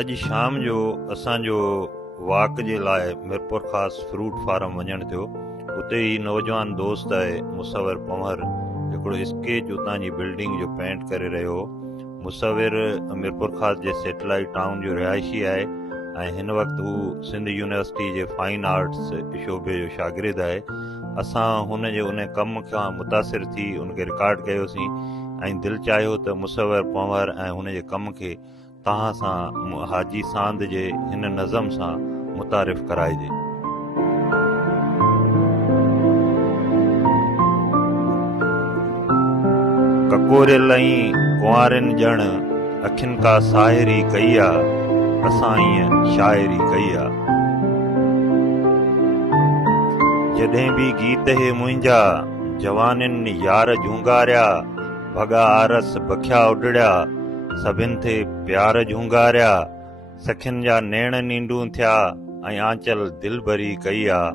अॼु शाम जो असांजो वॉक जे लाइ मिरपुर ख़ासि फ्रूट फार्म वञणु थियो। उते ई नौजवान दोस्त आहे मुसविर पंवर हिकिड़ो स्केच उतां जी बिल्डिंग जो पेंट करे रहियो। मुसविर मिरपुर ख़ासि जे सैटेलाइट टाउन जो रिहायशी आहे ऐं हिन वक़्तु हू सिंध यूनिवर्सिटी जे फाइन आर्ट्स शोबे जो शागिर्द आहे। असां हुन जे उन कम खां मुतासिर थी उनखे रिकॉर्ड कयोसीं ऐं दिलि चाहियो त मुसविर पंवर ऐं हुन जे कम खे तव्हां सां हाजी सांद जे हिन नज़म सां मुतारिफ़ कराइजे। ककोरियल ऐं कुंवारनि ॼण अखियुनि का साहिरी कई आहे, असां ईअं शाइरी कई आहे। जॾहिं बि गीत हे मुंहिंजा जवाननि यार झूंगारिया, भॻा आरस बखिया उॾड़िया, सभिनि थे प्यार झूंगारिया, सखियुनि जा नेण नींडूं थिया ऐं आंचल दिल भरी कई आहे,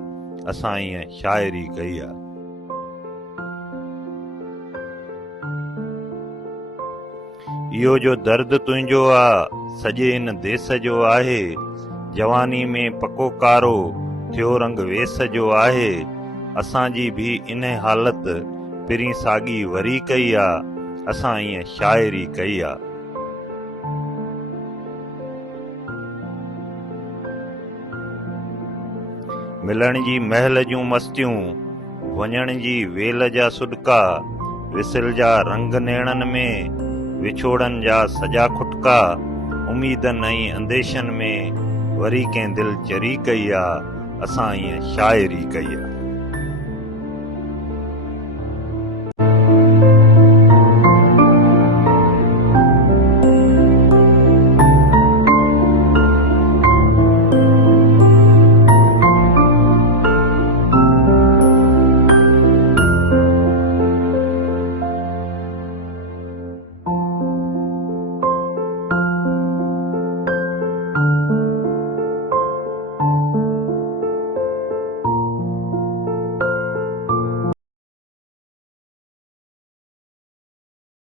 असां ईअं शाइरी कई आहे। इहो जो दर्द तुंहिंजो आहे सॼे इन देस जो आहे, जवानी में पको कारो थियो रंग वेस जो आहे, असांजी भी इन हालत पिरी साॻी वरी कई आहे, असां ईअं शाइरी कई आहे। मिलण जी महल जूं मस्तियूं, वञण जी वेल जा सुॾका, विसिल जा रंग नेणनि में, विछोड़नि जा सॼा खुटका, उमीदनि ऐं अंदेशनि में वरी कंहिं दिलि चरी कई आहे, असां ईअं शाइरी कई आहे।